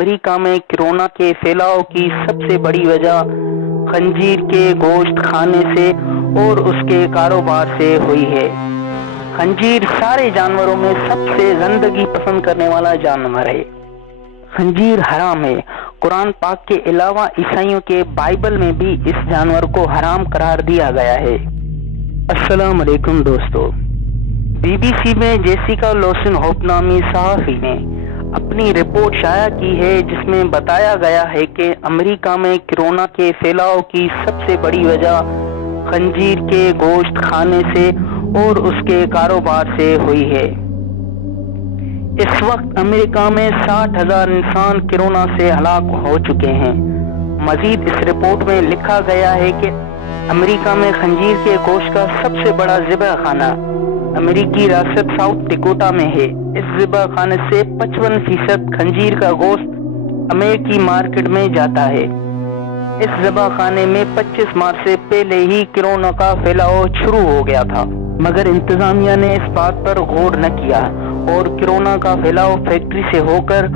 امریکہ میں کورونا کے پھیلاؤ کی سب سے بڑی وجہ خنزیر کے گوشت کھانے سے اور اس کے کاروبار سے ہوئی ہے۔ خنزیر سارے جانوروں میں سب سے گندگی پسند کرنے والا جانور ہے۔ خنزیر حرام ہے۔ قرآن پاک کے علاوہ عیسائیوں کے بائبل میں بھی اس جانور کو حرام قرار دیا گیا ہے۔ السلام علیکم دوستو، بی بی سی میں جیسیکا لوسن ہوپ نامی صحافی نے اپنی رپورٹ شائع کی ہے جس میں بتایا گیا ہے کہ امریکہ میں کورونا کے پھیلاؤ کی سب سے بڑی وجہ خنزیر کے گوشت کھانے سے اور اس کے کاروبار سے ہوئی ہے۔ اس وقت امریکہ میں 60,000 انسان کورونا سے ہلاک ہو چکے ہیں۔ مزید اس رپورٹ میں لکھا گیا ہے کہ امریکہ میں خنزیر کے گوشت کا سب سے بڑا ذبح خانہ امریکی ریاست ساؤتھ ڈیکوٹا میں ہے۔ اس ذبح خانے سے 55% خنزیر کا گوشت امریکی مارکیٹ میں جاتا ہے۔ اس ذبح خانے میں 25 مارچ سے پہلے ہی کورونا کا پھیلاؤ شروع ہو گیا تھا، مگر انتظامیہ نے اس بات پر غور نہ کیا اور کورونا کا پھیلاؤ فیکٹری سے ہو کر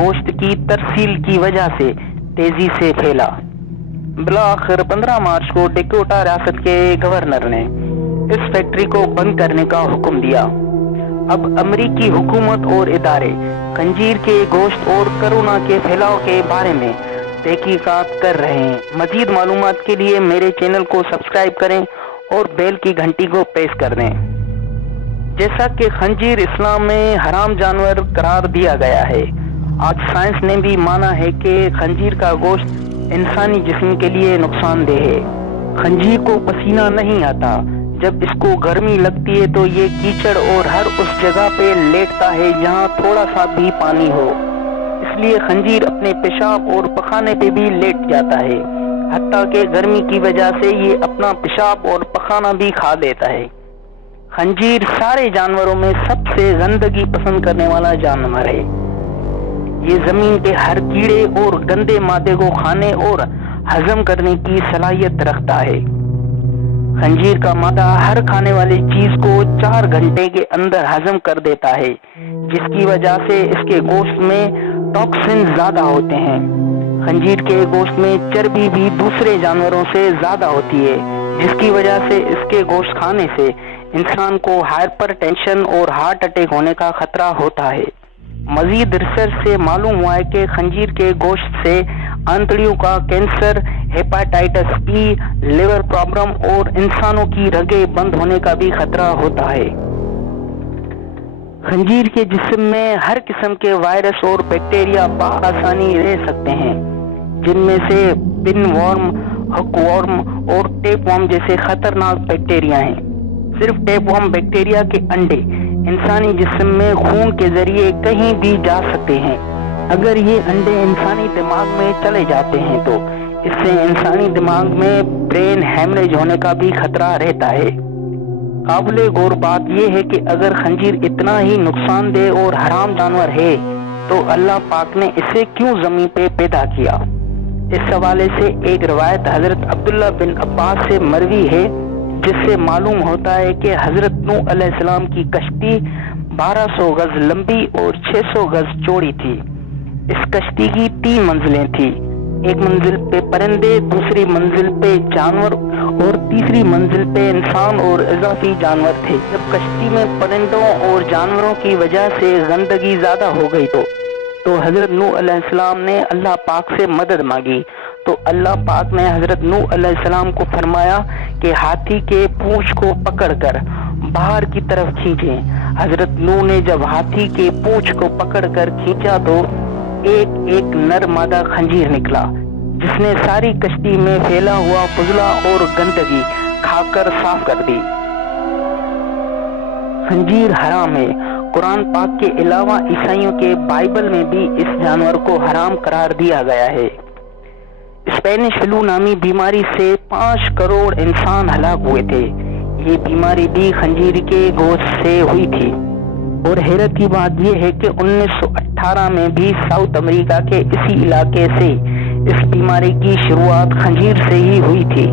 گوشت کی ترسیل کی وجہ سے تیزی سے پھیلا۔ بالآخر 15 مارچ کو ڈیکوٹا ریاست کے گورنر نے اس فیکٹری کو بند کرنے کا حکم دیا۔ اب امریکی حکومت اور ادارے خنزیر کے گوشت اور کورونا کے پھیلاؤ کے بارے میں تحقیقات کر رہے ہیں۔ مزید معلومات کے لیے میرے چینل کو سبسکرائب کریں اور بیل کی گھنٹی کو پریس کر دیں۔ جیسا کہ خنزیر اسلام میں حرام جانور قرار دیا گیا ہے، آج سائنس نے بھی مانا ہے کہ خنزیر کا گوشت انسانی جسم کے لیے نقصان دہ ہے۔ خنزیر کو پسینہ نہیں آتا۔ جب اس کو گرمی لگتی ہے تو یہ کیچڑ اور ہر اس جگہ پہ لیٹتا ہے جہاں تھوڑا سا بھی پانی ہو، اس لیے خنزیر اپنے پیشاب اور پخانے پہ بھی لیٹ جاتا ہے، حتیٰ کہ گرمی کی وجہ سے یہ اپنا پیشاب اور پخانہ بھی کھا لیتا ہے۔ خنزیر سارے جانوروں میں سب سے گندگی پسند کرنے والا جانور ہے۔ یہ زمین کے ہر کیڑے اور گندے مادے کو کھانے اور ہضم کرنے کی صلاحیت رکھتا ہے۔ خنزیر کا مادہ ہر کھانے والی چیز کو 4 گھنٹے کے اندر ہضم کر دیتا ہے، جس کی وجہ سے اس کے گوشت میں ٹاکسن زیادہ ہوتے ہیں۔ خنزیر کے گوشت میں چربی بھی دوسرے جانوروں سے زیادہ ہوتی ہے، جس کی وجہ سے اس کے گوشت کھانے سے انسان کو ہائپر ٹینشن اور ہارٹ اٹیک ہونے کا خطرہ ہوتا ہے۔ مزید ریسرچ سے معلوم ہوا ہے کہ خنزیر کے گوشت سے آنتڑیوں کا cancer, hepatitis B, liver problem اور انسانوں کی رگیں بند ہونے کا بھی خطرہ ہوتا ہے۔ خنزیر کے جسم میں ہر قسم کے وائرس اور بیکٹیریا بآسانی رہ سکتے ہیں، جن میں سے پن ورم، ہک ورم اور ٹیپ ورم جیسے خطرناک بیکٹیریا ہیں۔ صرف ٹیپ ورم بیکٹیریا کے انڈے انسانی جسم میں خون کے ذریعے کہیں بھی جا سکتے ہیں۔ اگر یہ انڈے انسانی دماغ میں چلے جاتے ہیں تو اس سے انسانی دماغ میں برین ہیمریج ہونے کا بھی خطرہ رہتا ہے۔ قابل غور بات یہ ہے کہ اگر خنزیر اتنا ہی نقصان دہ اور حرام جانور ہے تو اللہ پاک نے اسے کیوں زمین پہ پیدا کیا؟ اس حوالے سے ایک روایت حضرت عبداللہ بن عباس سے مروی ہے، جس سے معلوم ہوتا ہے کہ حضرت نوح علیہ السلام کی کشتی 1200 گز لمبی اور 600 گز چوڑی تھی۔ اس کشتی کی 3 منزلیں تھیں، ایک منزل پہ پرندے، دوسری منزل پہ جانور اور تیسری منزل پہ انسان اور اضافی جانور تھے۔ جب کشتی میں پرندوں اور جانوروں کی وجہ سے گندگی زیادہ ہو گئی تو حضرت نوح علیہ السلام نے اللہ پاک سے مدد مانگی، تو اللہ پاک نے حضرت نوح علیہ السلام کو فرمایا کہ ہاتھی کے پونچھ کو پکڑ کر باہر کی طرف کھینچیں۔ حضرت نوح نے جب ہاتھی کے پونچھ کو پکڑ کر کھینچا تو ایک نر مادہ خنزیر نکلا، جس نے ساری کشتی میں پھیلا ہوا فضلہ اور گندگی کھا کر صاف کر دی۔ خنزیر حرام ہے۔ قرآن پاک کے علاوہ عیسائیوں کے بائبل میں بھی اس جانور کو حرام قرار دیا گیا ہے۔ اسپینش فلو نامی بیماری سے 5 کروڑ انسان ہلاک ہوئے تھے۔ یہ بیماری بھی خنزیر کے گوشت سے ہوئی تھی، اور حیرت کی بات یہ ہے کہ 1918 میں بھی ساؤتھ امریکہ کے اسی علاقے سے اس بیماری کی شروعات خنزیر سے ہی ہوئی تھی۔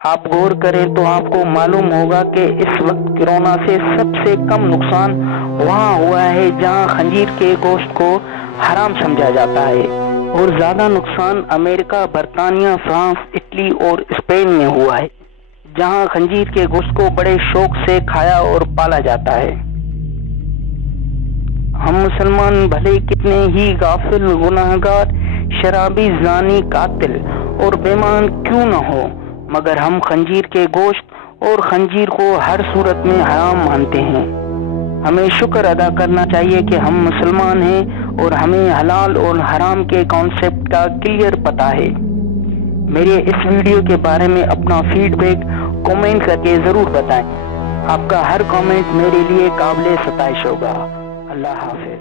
آپ غور کریں تو آپ کو معلوم ہوگا کہ اس وقت کورونا سے سب سے کم نقصان وہاں ہوا ہے جہاں خنزیر کے گوشت کو حرام سمجھا جاتا ہے، اور زیادہ نقصان امریکہ، برطانیہ، فرانس، اٹلی اور اسپین میں ہوا ہے، جہاں خنزیر کے گوشت کو بڑے شوق سے کھایا اور پالا جاتا ہے۔ ہم مسلمان بھلے کتنے ہی غافل، گناہگار، شرابی، زانی، قاتل اور بےمان کیوں نہ ہو، مگر ہم خنزیر کے گوشت اور خنزیر کو ہر صورت میں حرام مانتے ہیں۔ ہمیں شکر ادا کرنا چاہیے کہ ہم مسلمان ہیں اور ہمیں حلال اور حرام کے کانسیپٹ کا کلیئر پتہ ہے۔ میرے اس ویڈیو کے بارے میں اپنا فیڈ بیک کامنٹ کر کے ضرور بتائیں۔ آپ کا ہر کامنٹ میرے لیے قابل ستائش ہوگا۔ اللہ حافظ۔